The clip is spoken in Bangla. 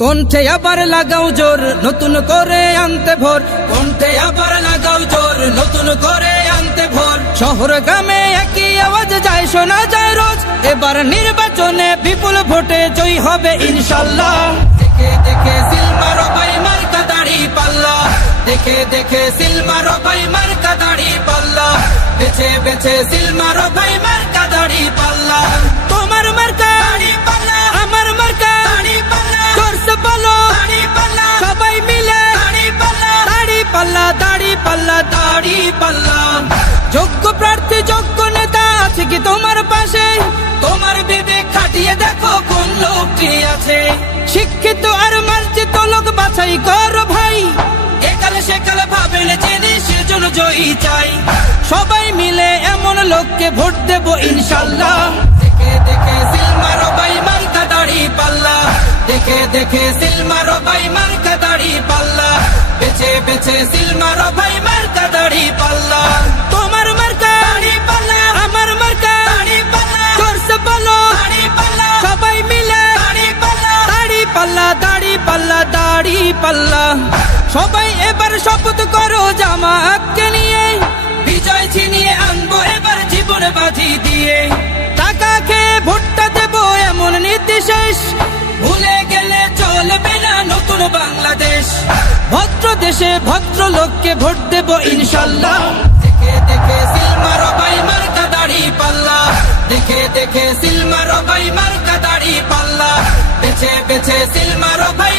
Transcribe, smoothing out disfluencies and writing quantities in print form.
কণ্ঠে আবার লাগাও জোর নতুন করে আনতে ভোর, কণ্ঠে আবার লাগাও জোর নতুন করে আনতে ভোর। শহর গ্রামে একই আওয়াজ যায় শোনা যায় রোজ, এবার নির্বাচনে বিপুল ভোটে জয়ী হবে ইনশাল্লাহ। দেখে দেখে সিল মারো ভাই মার্কা দাড়ি পাল্লা, দেখে দেখে সিল মারো ভাই মার্কা দাড়ি পাল্লা, বেছে বেছে সিল মারো ভাই মার্কা দাড়ি পাল্লা। তোমার মার্কা দাড়ি পাল্লা, আমার মার্কা দাড়ি পাল্লা, জোরসে বলো দাড়ি পাল্লা, সবাই মিলে দাড়ি পাল্লা, দাড়ি পাল্লা, দাড়ি পাল্লা, দাড়ি পাল্লা। যোগ্য প্রার্থী যোগ্য নেতা আছে কি তোমার পাশে? তোমার বিবেক খাটিয়ে দেখো কোন লোকটি আছে। শিক্ষিত আর মার্জিত লোক বাছাই করো ভাই, একালে সেকালে ভাবেন জেনে সেজন্য জয়ী চাই। সবাই মিলে এমন লোককে ভোট দেব ইনশাল্লাহ। দেখে দেখে সিল মারো ভাই মার্কা দাড়ি পাল্লা, দেখে দেখে সিল মারো ভাই মার্কা দাড়ি পাল্লা, বেছে বেছে সিল মারো ভাই মার্কা দাড়ি পাল্লা। তোমার মার্কা দাড়ি পাল্লা, আমার মার্কা দাড়ি পাল্লা, জোরসে বলো দাড়ি পাল্লা, সবাই মিলে দাড়ি পাল্লা, দাড়ি পাল্লা, দাড়ি পাল্লা, দাড়ি পাল্লা। সবাই এবার শপথ করো জামাতকে নিয়ে, বিজয় ছিনিয়ে আনবো এবার জীবন বাজি দিয়ে। টাকা খেয়ে ভোটটা দেবো এমন নীতি শেষ, ভুলে গেলে চলবে না নতুন বাংলাদেশ। ভদ্র দেশে ভদ্র লোককে ভোট দেবো ইনশাল্লাহ। দেখে দেখে সিল মারো ভাই মার্কা দাড়ি পাল্লা, দেখে দেখে সিল মারো ভাই মার্কা দাড়ি পাল্লা, বেছে বেছে সিল মারো ভাই।